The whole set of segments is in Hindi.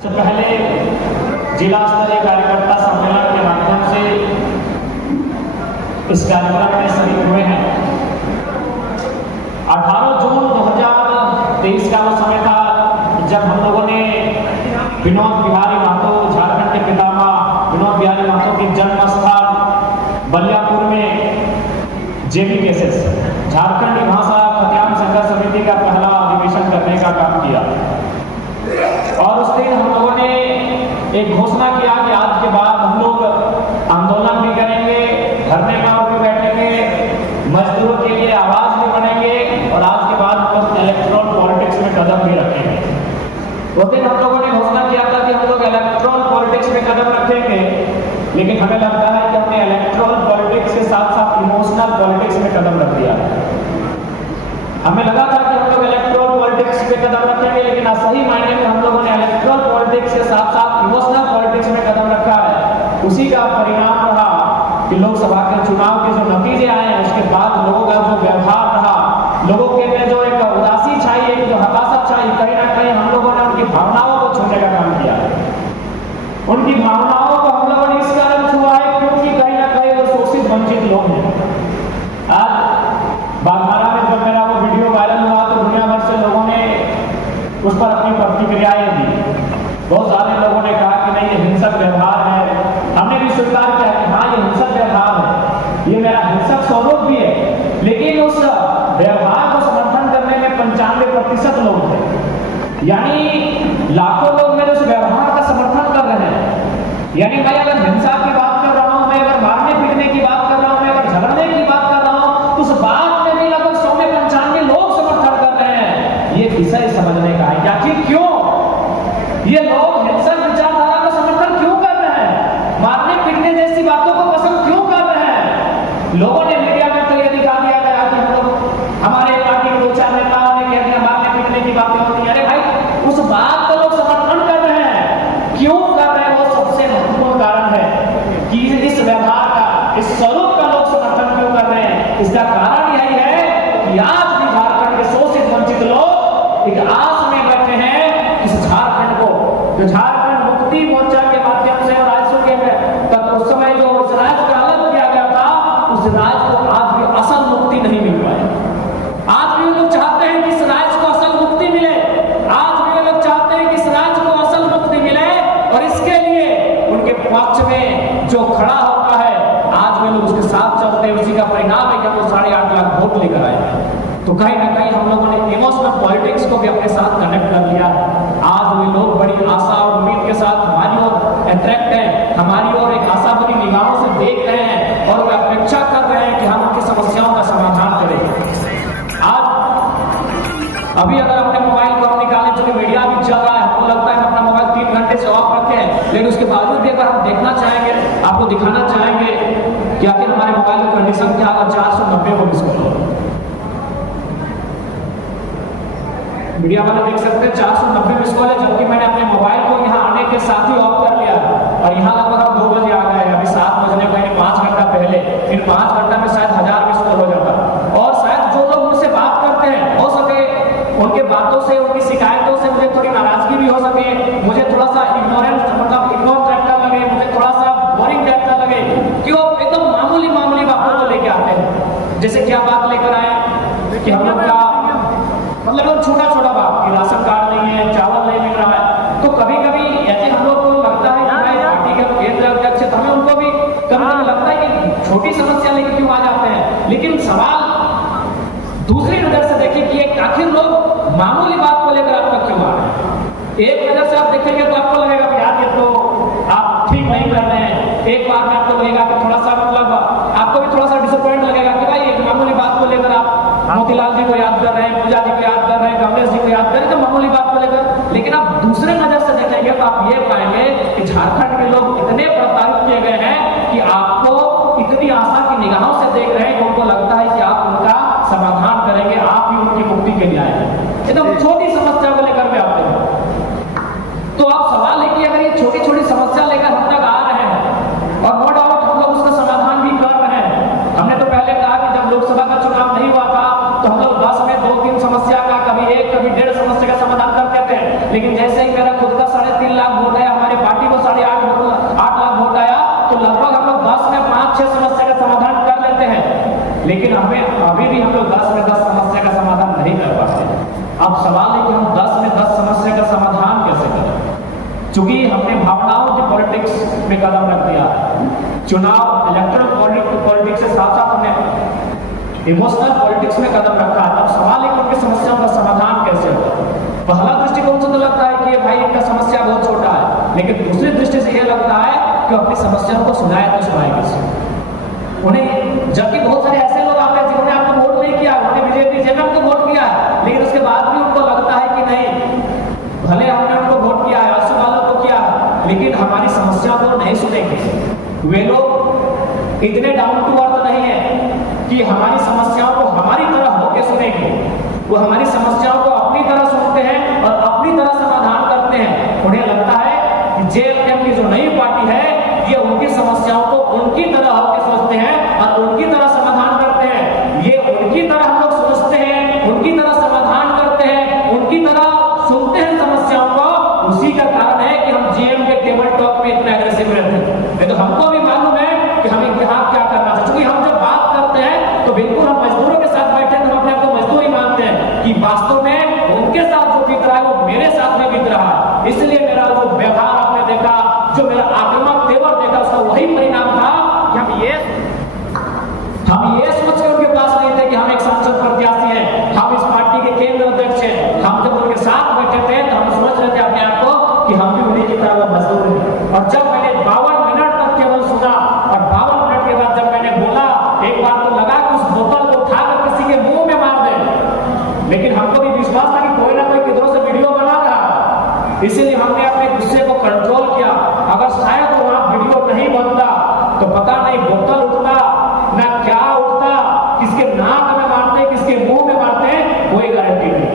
सबसे पहले जिला स्तरीय कार्यकर्ता सम्मेलन के माध्यम से इस कार्यक्रम में शरीक हुए हैं। 18 जून 2023 का वो समय था जब हम लोगों ने विनोद बिहारी महतो, झारखंड के पितामह विनोद बिहारी महतो की जन्म स्थल बलियापुर में जेबी केसेस झारखंडी भाषा खतियान संघर्ष समिति का पहला अधिवेशन करने का काम किया। और उस दिन हम लोगों ने एक घोषणा किया कि आज के बाद हम लोग आंदोलन भी करेंगे, धरने पर भी बैठेंगे, मजदूरों के लिए आवाज भी बढ़ेंगे और आज के बाद हम लोग इलेक्ट्रॉन पॉलिटिक्स में कदम भी रखेंगे। उस दिन हम लोगों ने घोषणा किया था कि हम लोग इलेक्ट्रॉन पॉलिटिक्स में कदम रखेंगे, लेकिन हमें लगता है कि हमने इलेक्ट्रॉन पॉलिटिक्स के साथ साथ इमोशनल पॉलिटिक्स में कदम रख दिया। हमें लगा था कि हम लोग इलेक्ट्रॉन पॉलिटिक्स पे कदम रखेंगे, लेकिन सही मायने में हम लोगों ने इलेक्ट्रॉन पॉलिटिक्स के साथ साथ इमोशनल पॉलिटिक्स में कदम रखा है। उसी का परिणाम रहा कि लोकसभा के चुनाव के जो नतीजे आए उसके बाद लोगों का जो व्यवहार रहा, लोगों के में जो एक उदासी छाई, एक जो हताशा छाई, कहीं ना कहीं हम लोगों ने उनकी भावनाओं को छूने का काम किया। उनकी भावनाओं को हम लोगों ने इस कारण छुआ है क्योंकि कहीं ना कहीं वो शोषित वंचित लोग हैं। आज बागमारा में जब मेरा वो वीडियो वायरल हुआ तो दुनिया भर से लोगों ने उस पर अपनी प्रतिक्रियाएं दी। बहुत सारे लोगों ने कहा कि नहीं, ये हिंसक व्यवहार है। हमने भी स्वीकार किया कि हाँ, ये हिंसक व्यवहार है, ये मेरा हिंसक स्वरूप भी है, लेकिन उस व्यवहार को समर्थन करने में 95% लोग थे। यानी लाखों लोग मेरे उस व्यवहार का समर्थन कर रहे हैं। यानी मैं अगर हिंसा की बात कर रहा हूं, मैं अगर मारने पीटने की बात कर रहा हूं, मैं अगर झगड़ने की बात कर रहा हूं, तो उस बात में भी लगभग 100 में 95 लोग समर्थन कर रहे हैं। ये विषय समझने का है। आखिर क्यों ये लोग हिंसक विचारधारा का समर्थन क्यों कर रहे हैं, मारने पीटने जैसी बातों को पसंद क्यों कर रहे हैं? लोगों ने मीडिया में तो ये दिखा दिया गया कि हम लोग हमारे पार्टी के 2-4 नेताओं ने कह दिया मारने पीटने की बातें होती हैं। अरे भाई, उस बात को लोग समर्थन कर रहे हैं, क्यों कर रहे हैं? वो सबसे महत्वपूर्ण कारण है कि इस व्यवहार का, इस स्वरूप का लोग समर्थन क्यों कर रहे हैं। इसका कारण यही है कि आज भी झारखंड के शोषित वंचित लोग एक आस में बैठे हैं इस झारखंड को, जो झारखंड मुक्ति मोर्चा के माध्यम से और राजस्व के उस समय जो इस राज्य का अलग किया गया था, उस राज्य को आज भी असल मुक्ति नहीं मिल पाई। आज भी लोग चाहते हैं कि इस राज्य को असल मुक्ति मिले, आज भी लोग चाहते हैं कि इस राज्य को असल मुक्ति मिले, और इसके लिए उनके पक्ष में जो खड़ा होता है आज भी लोग उसके साथ चलते हैं। उसी का परिणाम है कि हम 8.5 लाख वोट लेकर आए। तो कहीं ना कहीं हम लोगों ने इमोशनल पॉलिटिक्स को भी अपने साथ कनेक्ट कर लिया। आज वे लोग बड़ी आशा और उम्मीद के साथ हमारी ओर अट्रैक्ट हैं, हमारी ओर एक आशा भरी निगाहों से देख रहे हैं और वे अपेक्षा कर रहे हैं कि हम उनकी समस्याओं का समाधान करें। आज अभी अगर अपने मोबाइल को हम निकालें, जो कि मीडिया भी चल रहा है, हमको लगता है अपना मोबाइल 3 घंटे से ऑफ रखे हैं, लेकिन उसके बावजूद भी अगर हम देखना चाहेंगे, आपको दिखाना चाहेंगे कि आखिर हमारे मोबाइल की कंडीशन क्या होगा। 490 को मिस करो, मीडिया वाले देख सकते हैं 490 मिस कॉल है, जबकि मैंने अपने मोबाइल को यहाँ आने के साथ ही ऑफ कर लिया और यहाँ लगभग हम 2 बजे आ गए। अभी 7 बजने को 5 घंटा पहले, फिर 5 घंटा में शायद 1000 मिस कॉल हो जाता। और शायद जो लोग मुझसे बात करते हैं, हो सके उनके बातों से, उनकी शिकायतों से मुझे थोड़ी नाराजगी भी हो सके, मुझे थोड़ा सा इग्नोरेंस मतलब इग्नोर टाइप का लगे, मुझे थोड़ा सा बोरिंग टाइप का लगे कि वो एकदम मामूली बातों को लेके आते हैं। जैसे क्या बात लेकर आए कि हम लोग का मतलब छोटा बात कि राशन कार्ड नहीं है, चावल नहीं मिल रहा है। तो कभी कभी ऐसे हम लोग को लगता है कि भाई पार्टी के केंद्र अध्यक्ष, तो हमें उनको भी कभी कभी लगता है कि छोटी समस्या लेकर क्यों आ जाते हैं। लेकिन सवाल दूसरी नजर से देखिए कि एक आखिर लोग मामूली बात को लेकर आप तक क्यों आ रहे हैं। एक नजर से आप देखेंगे तो आपको लगेगा कि यार ये तो आप ठीक नहीं कर रहे हैं। एक बार में आपको लगेगा कि थोड़ा सा मतलब आपको भी थोड़ा सा डिसअपॉइंट लगेगा कि भाई एक मामूली बात को लेकर आप मोतीलाल जी को याद कर रहे हैं, पूजा जी को याद कर रहे हैं, कांग्रेस जी को याद कर रहे हैं, तो मामूली बात को लेकर। लेकिन आप दूसरे नजर से देखेंगे तो आप ये पाएंगे कि झारखंड के लोग इतने प्रताड़ित किए गए हैं कि आपको इतनी आशा की निगाहों से देख रहे हैं कि उनको लगता है कि आप उनका समाधान करेंगे, आप ही उनकी मुक्ति के लिए आएंगे। एकदम छोटी समस्या को लेकर में आते हैं। तो अब सवाल है कि अगर ये छोटी छोटी समस्या लेकर हम तक आ रहे हैं और नो डाउट हम लोग उसका समाधान भी कर रहे हैं। हमने तो पहले कहा कि जब लोकसभा का चुनाव नहीं हुआ था तो हम लोग 10 में 2-3 समस्या का, कभी 1 कभी 1.5 समस्या का समाधान करते थे। लेकिन जैसे ही मेरा खुद का 3.5 लाख हमें अभी भी हम लोग 10 में 10 समस्या का समाधान नहीं कर पाते। अब सवाल है कि हम 10 में 10 समस्या का समाधान कैसे करें, चूंकि हमने भावनाओं की पॉलिटिक्स में कदम रख दिया। चुनाव इलेक्ट्रल पॉलिटिक्स से साथ साथ हमने इमोशनल पॉलिटिक्स में कदम रखा है। अब सवाल है कि उनकी समस्याओं का समाधान कैसे होगा। पहला दृष्टिकोण से तो लगता है कि भाई इनका समस्या बहुत छोटा है, लेकिन दूसरी दृष्टि से यह लगता है कि अपनी समस्याओं को सुनाए तो सुनाए किसी उन्हें, जबकि बहुत सारे ऐसे लोग आते हैं जिन्होंने आपको वोट नहीं किया, उन्होंने बीजेपी जेएमएम को वोट किया है, लेकिन उसके बाद भी उनको लगता है कि नहीं, भले हमने उनको वोट किया है, आसू वालों को किया, लेकिन हमारी समस्या को नहीं सुनेंगे। वे लोग इतने डाउन टू अर्थ नहीं है कि हमारी समस्याओं को हमारी तरह होके सुनेंगे। वो हमारी समस्याओं को अपनी तरह सुनते हैं और अपनी तरह समाधान करते हैं। उन्हें लगता है कि जेएमएम की जो नई पार्टी है ये उनकी समस्याओं को उनकी तरह होकर सोचते हैं और उनकी तरह समाधान करते हैं। ये उनकी तरह हम लोग सोचते हैं, उनकी तरह समाधान करते हैं, उनकी तरह सुनते हैं समस्याओं को। उसी का कारण है कि हम जेएम के टेबल टॉक में इतने एग्रेसिव रहते हैं। तो हमको भी मालूम है कि हमें यहाँ क्या करना चाहिए, क्योंकि हम जब बात करते हैं तो बिल्कुल हम मजदूरों के साथ बैठे हैं, तो हम अपने आप को मजदूर ही मानते हैं कि वास्तव में उनके साथ जो बीत रहा है वो मेरे साथ में बीत रहा है। इसलिए मेरा जो व्यवहार आपने देखा, जो मेरा आक्रामक तेवर देखा, उसका वही परिणाम था कि हम ये सोच के उनके पास नहीं थे कि हम एक संसद प्रत्याशी हैं, हम इस पार्टी के केंद्र अध्यक्ष हैं। हम जब उनके साथ बैठे थे तो हम सोच रहे थे अपने आप को कि हम भी उन्हीं की तरह मजदूर हैं। और जब मैंने 52 मिनट तक केवल सुना और 52 मिनट के बाद जब मैंने बोला, एक बार तो लगा कि उस बोतल को उठाकर किसी के मुंह में मार दे, लेकिन हमको भी विश्वास था कि कोई ना कोई किधरों से वीडियो बना रहा, इसीलिए हमने अपने गुस्से को कंट्रोल किया। अगर शायद वहां वीडियो नहीं बनता तो पता नहीं बोतल उठता ना क्या उठता, किसके नाक में मारते, किसके मुंह में मारते, कोई गारंटी नहीं।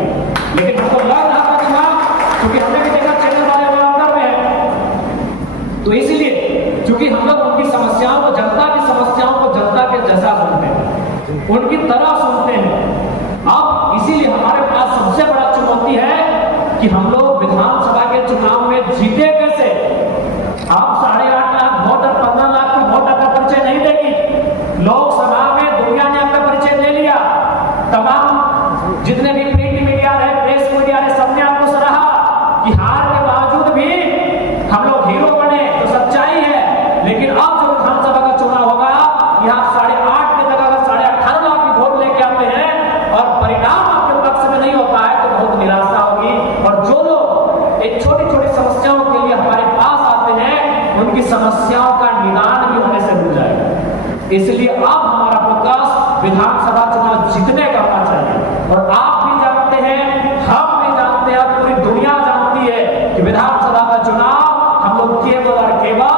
लेकिन हमको लग रहा था दिमाग, क्योंकि हमने भी देखा चैनल वाले वहां अंदर में है, तो इसलिए क्योंकि हम लोग उनकी समस्याओं को, जनता की समस्याओं को जनता के जैसा सुनते हैं, उनकी तरह सुनते हैं। अब इसीलिए हमारे पास सबसे बड़ा चुनौती है कि हम लोग विधानसभा के चुनाव में जीते कैसे। आप 8.5 लाख वोट और 15 लाख का वोट का परिचय नहीं देगी। लोकसभा में दुनिया ने आपका परिचय ले लिया, तमाम जितने भी प्रिंट मीडिया है, प्रेस मीडिया है, सबने आपको सराहा कि हार के बावजूद भी हम लोग हीरो बने, तो सच्चाई है। लेकिन अब जो विधानसभा का चुनाव होगा, यहाँ 8.5 की जगह 18.5 लाख की वोट लेके आते हैं और परिणाम आपके पक्ष में नहीं होता है, तो बहुत निराशा होगी। और जो लोग एक छोटी छोटी समस्याओं के लिए हमारे पास आते हैं, उनकी समस्याओं का निदान भी होने से रुक जाएगा। इसलिए अब हमारा फोकस विधानसभा चुनाव जीतने का होना चाहिए। और आप भी जानते हैं, हम भी जानते हैं, पूरी दुनिया जानती है कि विधानसभा का चुनाव हम लोग केवल और केवल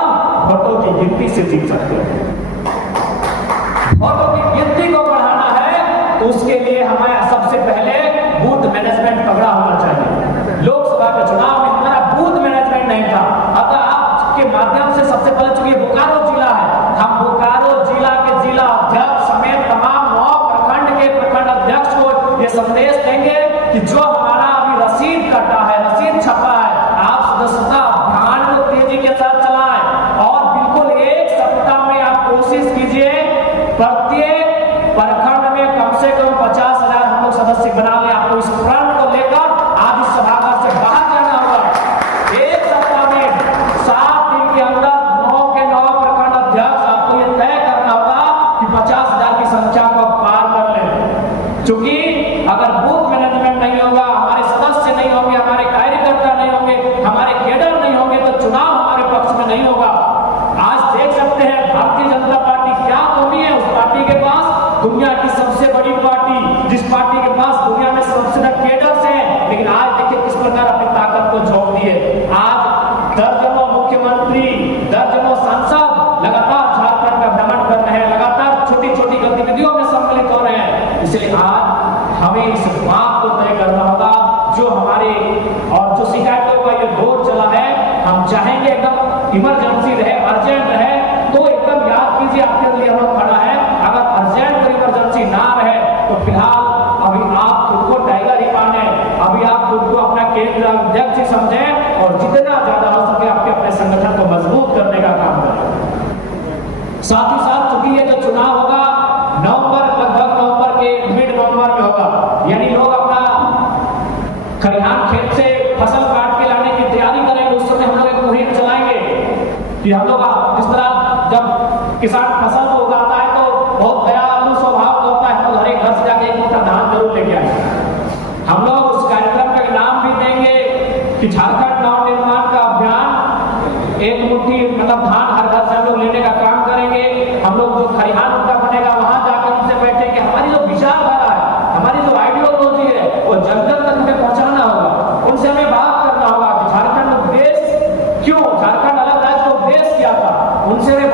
वोटों की गिनती से जीत सकते हैं। वोटों की गिनती को बढ़ाना है तो उसके लिए हमें सबसे पहले बूथ मैनेजमेंट तगड़ा होना चाहिए। लोकसभा के चुनाव में हमारा बूथ मैनेजमेंट नहीं था। अगर आपके माध्यम से सबसे पहले, चूंकि बोकारो जिला है, हम बोकारो जिला के जिला अध्यक्ष समेत तमाम 9 प्रखंड के प्रखंड अध्यक्ष को ये संदेश देंगे कि जो हमारा अभी रसीद कटा है, रसीद छपा है, आप सदस्यता अभियान को तेजी के साथ चलाएं और बिल्कुल 1 सप्ताह में आप कोशिश कीजिए प्रत्येक प्रखंड में कम से कम 50,000 हम लोग सदस्य बना ले। आपको इस प्रण को लेकर आज इस सभागार से बाहर जाना होगा। 1 सप्ताह में 7 दिन के अंदर 9 के 9 प्रखंड अध्यक्ष आपको ये तय करना होगा कि 50,000 की संख्या को पार कर ले। क्योंकि अगर बूथ मैनेजमेंट नहीं होगा, हमारे सदस्य नहीं होंगे, हमारे कार्यकर्ता नहीं होंगे, हमारे केडर नहीं होंगे, तो चुनाव हमारे पक्ष में नहीं होगा। आज देख सकते हैं भारतीय जनता पार्टी क्या कमी है। उस पार्टी के पास दुनिया की सबसे बड़ी पार्टी, जिस पार्टी के पास दुनिया में सबसे ज्यादा केडर्स हैं, लेकिन आज देखिए किस प्रकार अपनी ताकत को झोंक दी है। आज दर्जनों मुख्यमंत्री, दर्जनों सांसद लगातार झारखंड का भ्रमण कर रहे हैं, लगातार छोटी छोटी गतिविधियों में सम्मिलित हो रहे हैं। इसलिए आज हमें इस बात को तय करना होगा, जो हमारे और जो शिकायतों का ये दौर चला है, हम चाहेंगे एकदम इमरजेंसी रहे, अर्जेंट रहे, तो एकदम याद कीजिए आपके लिए हम खड़ा है। अगर अर्जेंट और इमरजेंसी ना रहे तो फिलहाल अभी आप खुद को टाइगर ही माने, अभी आप खुद को अपना केंद्र अध्यक्ष समझें और जितना ज्यादा हो सके आपके अपने संगठन को मजबूत करने का काम करें। साथ ही साथ चूंकि ये जो चुनाव होगा नवंबर लगभग कि हम लोग जिस तरह जब किसान फसल को उगाता है तो बहुत दयालु स्वभाव का होता है, तो हर एक घर से जाके एक मोटा धान जरूर लेके आएंगे। हम लोग उस कार्यक्रम का नाम भी देंगे कि झारखंड नव निर्माण का अभियान, एक मुट्ठी मतलब धान हर घर से हम लोग लेने का काम करेंगे। हम लोग जो खरिहान उनका बनेगा वहां जाकर उनसे बैठे कि हमारी जो विचारधारा है, हमारी जो आइडियोलॉजी है वो जन जन तक हमें पहुंचाना होगा, उनसे हमें बात करना होगा कि झारखंड देश क्यों, झारखंड अलग राज्य को देश क्या था, उनसे हमें